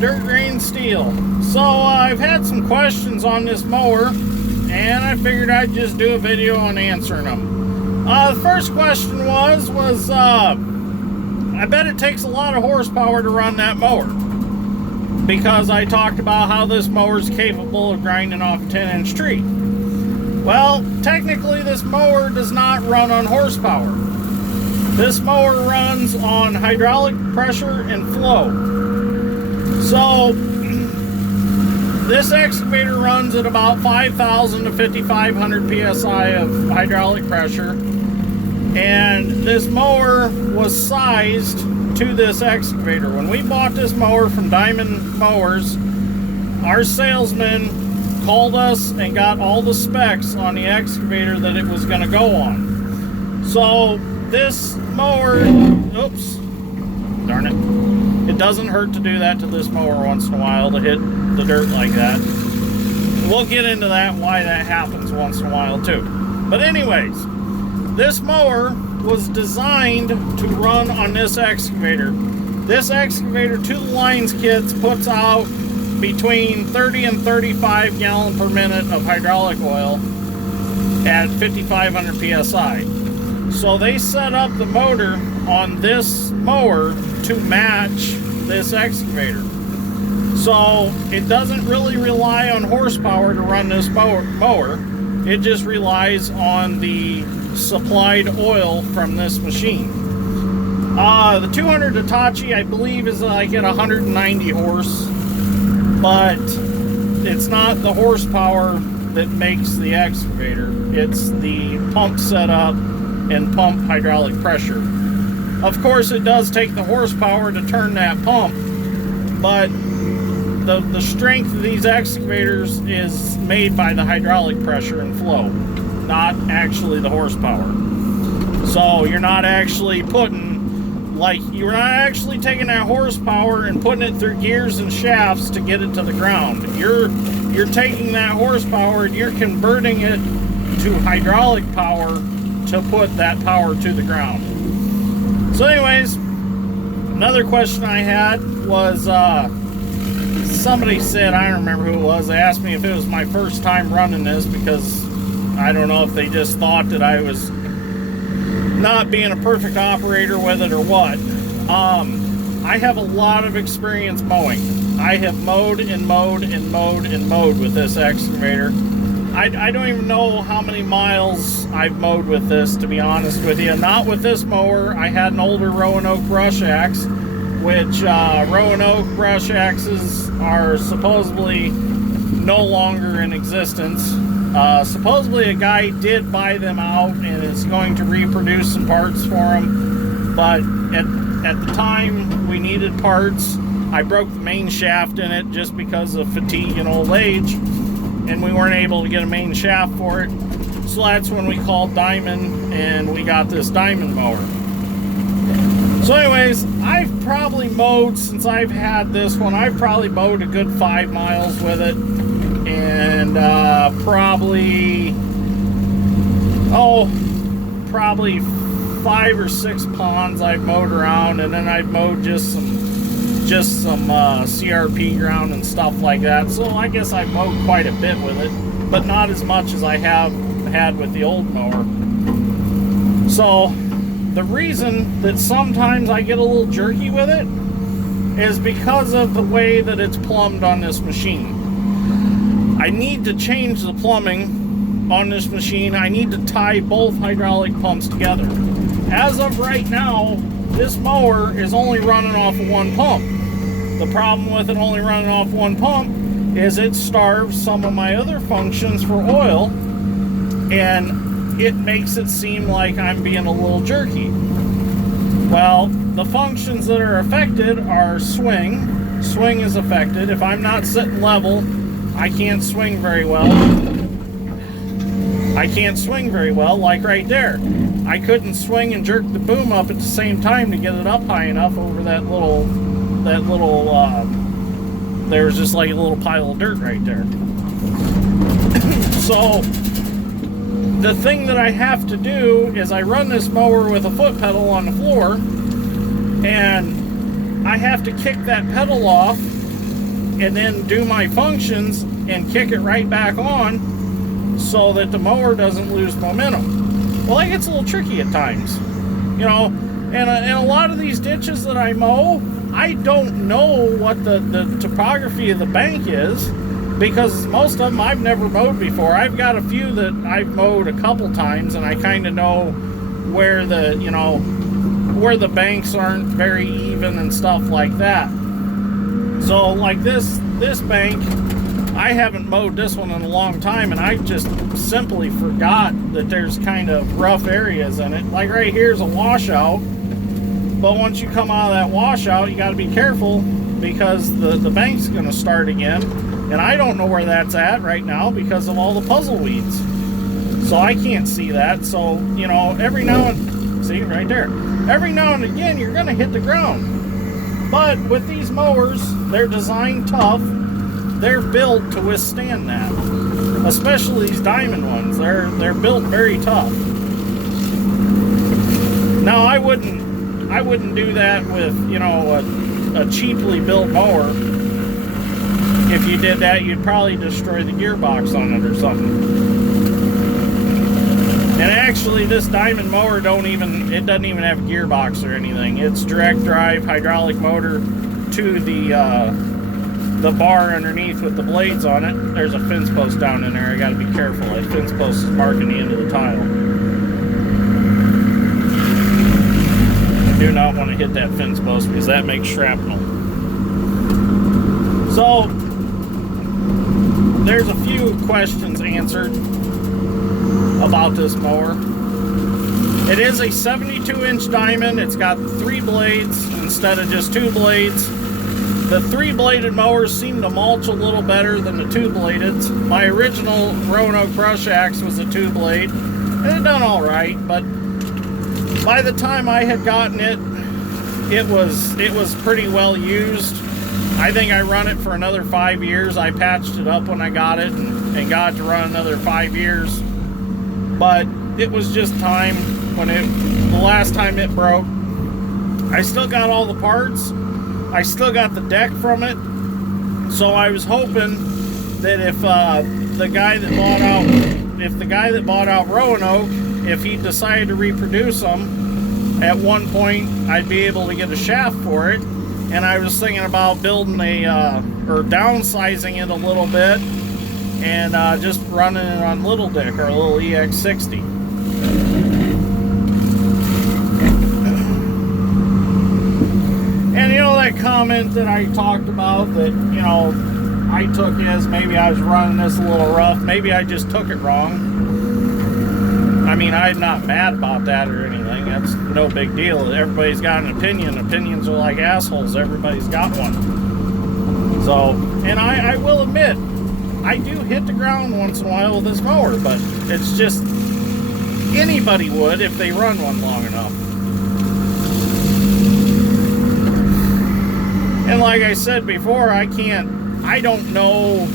dirt grain steel. So I've had some questions on this mower, and I figured I'd just do a video on answering them. The first question was I bet it takes a lot of horsepower to run that mower, because I talked about how this mower is capable of grinding off a 10-inch tree. Well, technically this mower does not run on horsepower. This mower runs on hydraulic pressure and flow. So this excavator runs at about 5,000 to 5,500 psi of hydraulic pressure, and this mower was sized to this excavator. When we bought this mower from Diamond Mowers, our salesman called us and got all the specs on the excavator that it was going to go on. So this mower, oops, darn it. It doesn't hurt to do that to this mower once in a while, to hit the dirt like that. We'll get into that, why that happens once in a while too. But anyways, this mower was designed to run on this excavator. This excavator, to the lines kits, puts out between 30 and 35 gallon per minute of hydraulic oil at 5,500 psi. So they set up the motor on this mower to match this excavator. So it doesn't really rely on horsepower to run this mower. It just relies on the supplied oil from this machine. The 200 Hitachi, I believe, is like at 190 horse, but it's not the horsepower that makes the excavator. It's the pump setup and pump hydraulic pressure. Of course, it does take the horsepower to turn that pump, but the strength of these excavators is made by the hydraulic pressure and flow, not actually the horsepower. So you're not actually you're not actually taking that horsepower and putting it through gears and shafts to get it to the ground. You're taking that horsepower and you're converting it to hydraulic power to put that power to the ground. So anyways, another question I had was, somebody said, I don't remember who it was, they asked me if it was my first time running this, because I don't know if they just thought that I was not being a perfect operator with it or what. I have a lot of experience mowing. I have mowed and mowed and mowed and mowed with this excavator. I don't even know how many miles I've mowed with this, to be honest with you. Not with this mower. I had an older Roanoke brush axe, which Roanoke brush axes are supposedly no longer in existence. Supposedly a guy did buy them out and is going to reproduce some parts for them, but at the time we needed parts. I broke the main shaft in it just because of fatigue and old age, and we weren't able to get a main shaft for it. So that's when we called Diamond and we got this Diamond mower. So anyways, I've probably mowed, since I've had this one, I've probably mowed a good 5 miles with it, and probably 5 or 6 ponds I've mowed around, and then I've mowed just some CRP ground and stuff like that. So I guess I've mowed quite a bit with it, but not as much as I have had with the old mower. So the reason that sometimes I get a little jerky with it is because of the way that it's plumbed on this machine. I need to change the plumbing on this machine. I need to tie both hydraulic pumps together. As of right now, this mower is only running off of one pump. The problem with it only running off one pump is it starves some of my other functions for oil, and it makes it seem like I'm being a little jerky. Well, the functions that are affected are swing. Swing is affected. If I'm not sitting level, I can't swing very well. Like right there. I couldn't swing and jerk the boom up at the same time to get it up high enough over that little, there was just like a little pile of dirt right there. So the thing that I have to do is I run this mower with a foot pedal on the floor, and I have to kick that pedal off and then do my functions and kick it right back on so that the mower doesn't lose momentum. Well, that gets a little tricky at times, you know, and a lot of these ditches that I mow, I don't know what the topography of the bank is, because most of them I've never mowed before. I've got a few that I've mowed a couple times, and I kind of know where the, you know, where the banks aren't very even and stuff like that. So like this bank, I haven't mowed this one in a long time, and I just simply forgot that there's kind of rough areas in it. Like right here's a washout, but once you come out of that washout, you got to be careful because the bank's going to start again, and I don't know where that's at right now because of all the puzzle weeds. So I can't see that. So, you know, every now and, see right there, every now and again you're going to hit the ground. But with these mowers, they're designed tough. They're built to withstand that. Especially these diamond ones. They're built very tough. Now I wouldn't do that with, you know, a cheaply built mower. If you did that, you'd probably destroy the gearbox on it or something. And actually, this diamond mower doesn't even have a gearbox or anything. It's direct drive hydraulic motor to the bar underneath with the blades on it. There's a fence post down in there. I got to be careful. That fence post is marking the end of the tile. I do not want to hit that fence post because that makes shrapnel. So there's a few questions answered about this mower. It is a 72-inch diamond. It's got 3 blades instead of just 2 blades. The 3-bladed mowers seem to mulch a little better than the 2-bladed. My original Roanoke brush axe was a 2-blade, and it done all right. But by the time I had gotten it, it was pretty well used. I think I run it for another 5 years. I patched it up when I got it and got it to run another 5 years. But it was just time when the last time it broke. I still got all the parts. I still got the deck from it. So I was hoping that if the guy that bought out Roanoke, if he decided to reproduce them, at one point I'd be able to get a shaft for it. And I was thinking about building or downsizing it a little bit and just running it on Little Dick or a little EX60. And you know that comment that I talked about that, you know, I took as maybe I was running this a little rough. Maybe I just took it wrong. I mean, I'm not mad about that or anything. That's no big deal. Everybody's got an opinion. Opinions are like assholes. Everybody's got one. So, and I will admit, I do hit the ground once in a while with this mower, but it's just anybody would if they run one long enough. And like I said before, I don't know,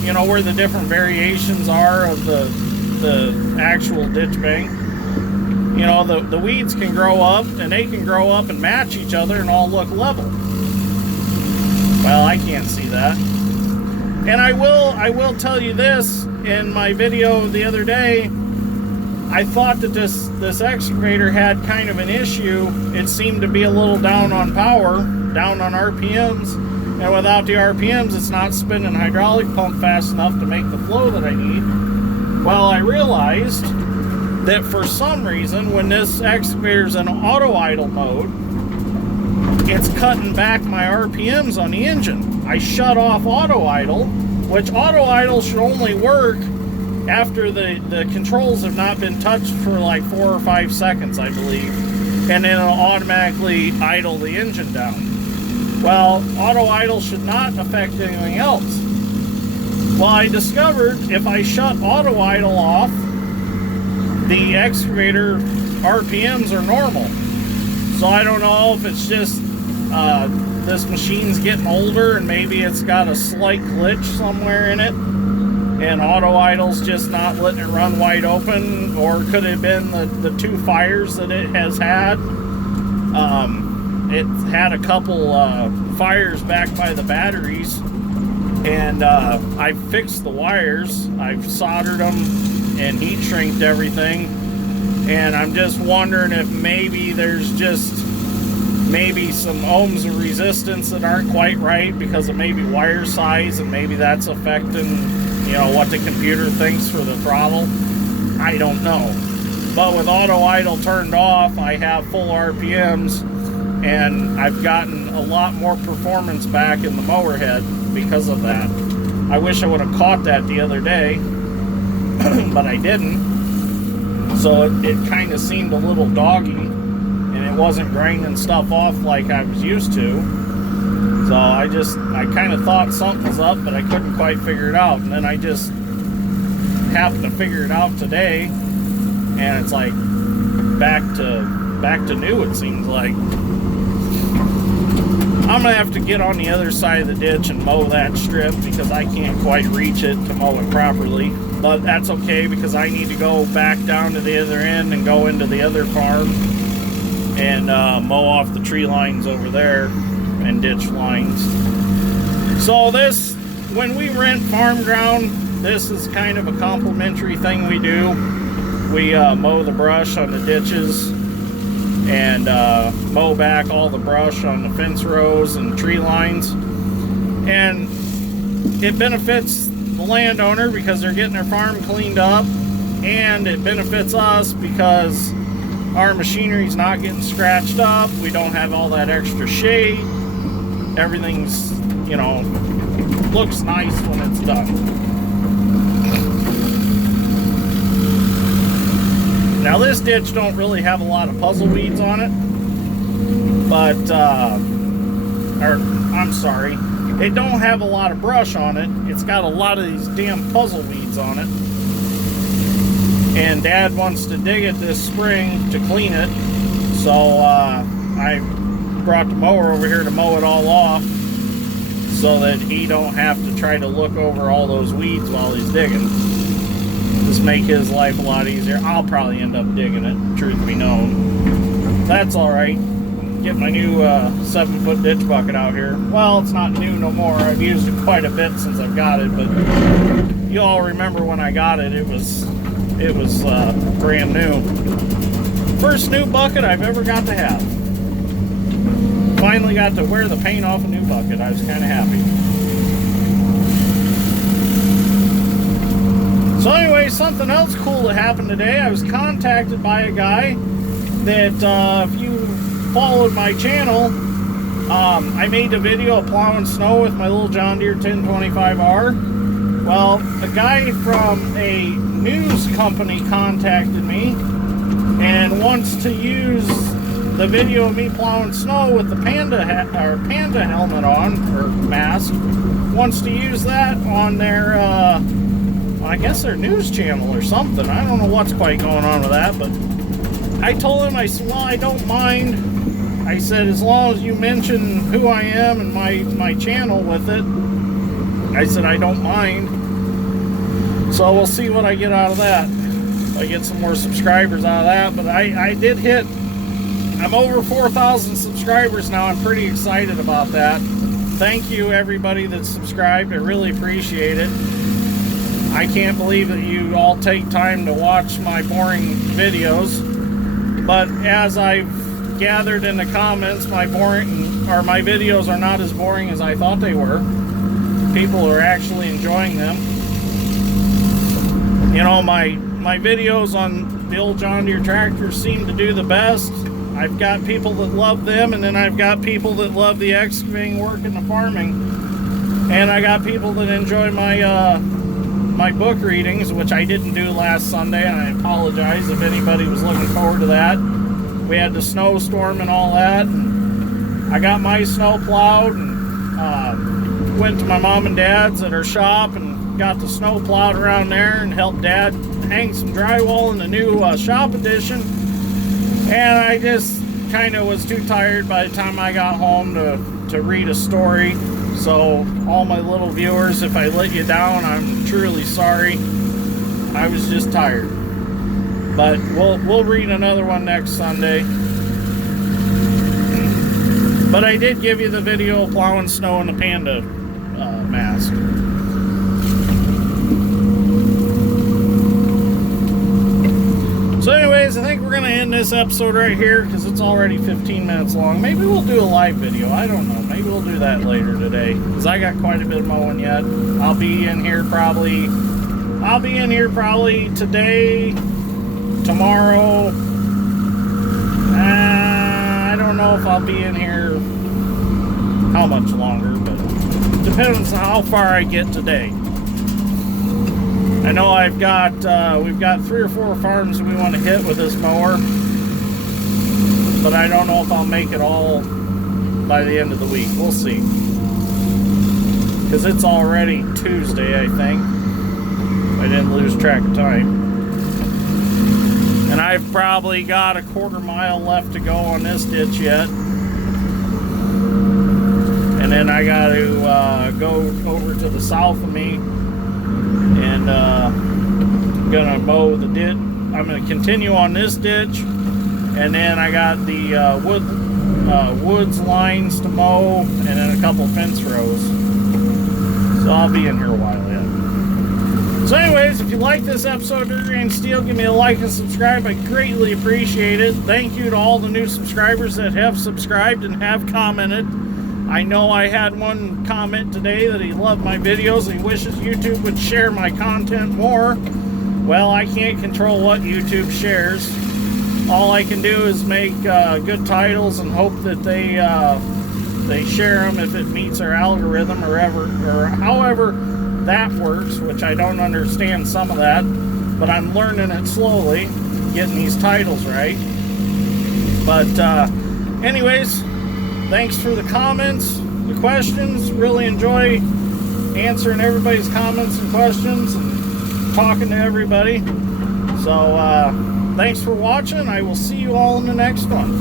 you know, where the different variations are of the actual ditch bank. You know, the weeds can grow up, and they can grow up and match each other and all look level. Well, I can't see that. And I will tell you this, in my video the other day, I thought that this excavator had kind of an issue. It seemed to be a little down on power, down on RPMs, and without the RPMs, it's not spinning hydraulic pump fast enough to make the flow that I need. Well, I realized that for some reason, when this excavator's in auto idle mode, it's cutting back my RPMs on the engine. I shut off auto idle, which auto idle should only work after the controls have not been touched for like 4 or 5 seconds, I believe, and then it'll automatically idle the engine down. Well, auto idle should not affect anything else. Well, I discovered if I shut auto idle off, the excavator RPMs are normal. So I don't know if it's just this machine's getting older and maybe it's got a slight glitch somewhere in it and auto idle's just not letting it run wide open, or could it have been the 2 fires that it has had. It had a couple fires back by the batteries And I fixed the wires. I've soldered them and heat shrinked everything. And I'm just wondering if maybe there's just maybe some ohms of resistance that aren't quite right because of maybe wire size, and maybe that's affecting, you know, what the computer thinks for the throttle. I don't know. But with auto idle turned off, I have full RPMs, and I've gotten a lot more performance back in the mower head because of that. I wish I would have caught that the other day, but I didn't. So it kind of seemed a little doggy, and it wasn't grinding stuff off like I was used to. So I kind of thought something was up, but I couldn't quite figure it out. And then I just happened to figure it out today, and it's like back to new, it seems like. I'm gonna have to get on the other side of the ditch and mow that strip because I can't quite reach it to mow it properly. But that's okay because I need to go back down to the other end and go into the other farm and mow off the tree lines over there and ditch lines. So this, when we rent farm ground, this is kind of a complimentary thing we do. We mow the brush on the ditches and mow back all the brush on the fence rows and tree lines. And it benefits the landowner because they're getting their farm cleaned up, and it benefits us because our machinery's not getting scratched up. We don't have all that extra shade. Everything's, you know, looks nice when it's done. Now this ditch don't really have a lot of puzzle weeds on it, but, I'm sorry, it don't have a lot of brush on it. It's got a lot of these damn puzzle weeds on it. And Dad wants to dig it this spring to clean it, so I brought the mower over here to mow it all off so that he don't have to try to look over all those weeds while he's digging. Just make his life a lot easier. I'll probably end up digging it, truth be known. That's alright. Get my new 7-foot ditch bucket out here. Well, it's not new no more. I've used it quite a bit since I've got it, but you all remember when I got it, it was brand new. First new bucket I've ever got to have. Finally got to wear the paint off a new bucket. I was kind of happy. So anyway, something else cool that happened today. I was contacted by a guy that, if you followed my channel, I made a video of plowing snow with my little John Deere 1025R. Well, a guy from a news company contacted me and wants to use the video of me plowing snow with the panda helmet on, or mask. Wants to use that on their I guess their news channel or something. I don't know what's quite going on with that, but I told him, I said, well, I don't mind. I said, as long as you mention who I am and my channel with it, I said, I don't mind. So we'll see what I get out of that. If I get some more subscribers out of that. But I did hit, I'm over 4,000 subscribers now. I'm pretty excited about that. Thank you, everybody that subscribed. I really appreciate it. I can't believe that you all take time to watch my boring videos, but as I've gathered in the comments, my videos are not as boring as I thought they were. People are actually enjoying them. You know, my videos on the old John Deere tractors seem to do the best. I've got people that love them, and then I've got people that love the excavating work and the farming, and I got people that enjoy my book readings, which I didn't do last Sunday, and I apologize if anybody was looking forward to that. We had the snowstorm and all that, and I got my snow plowed and went to my mom and dad's at our shop and got the snow plowed around there and helped Dad hang some drywall in the new shop edition. And I just kind of was too tired by the time I got home to read a story. So all my little viewers, if I let you down, I'm truly sorry. I was just tired. But we'll read another one next Sunday. But I did give you the video of plowing snow in the Panda mask. So anyways, I think we're going to end this episode right here because it's already 15 minutes long. Maybe we'll do a live video. I don't know. Maybe we'll do that later today because I got quite a bit of mowing yet. I'll be in here probably today, tomorrow. I don't know if I'll be in here how much longer, but it depends on how far I get today. I know we've got 3 or 4 farms that we want to hit with this mower, but I don't know if I'll make it all by the end of the week. We'll see. Because it's already Tuesday, I think. I didn't lose track of time. And I've probably got a 1/4 mile left to go on this ditch yet. And then I got to go over to the south of me and gonna mow the ditch. I'm gonna continue on this ditch, and then I got the woods lines to mow, and then a couple fence rows. So I'll be in here a while yet. So anyways, if you like this episode of Green Steel, give me a like and subscribe. I greatly appreciate it. Thank you to all the new subscribers that have subscribed and have commented. I know I had one comment today that he loved my videos and he wishes YouTube would share my content more. Well, I can't control what YouTube shares. All I can do is make good titles and hope that they share them if it meets our algorithm or however that works, which I don't understand some of that, but I'm learning it slowly, getting these titles right. But anyways, thanks for the comments, the questions. Really enjoy answering everybody's comments and questions and talking to everybody. So thanks for watching. I will see you all in the next one.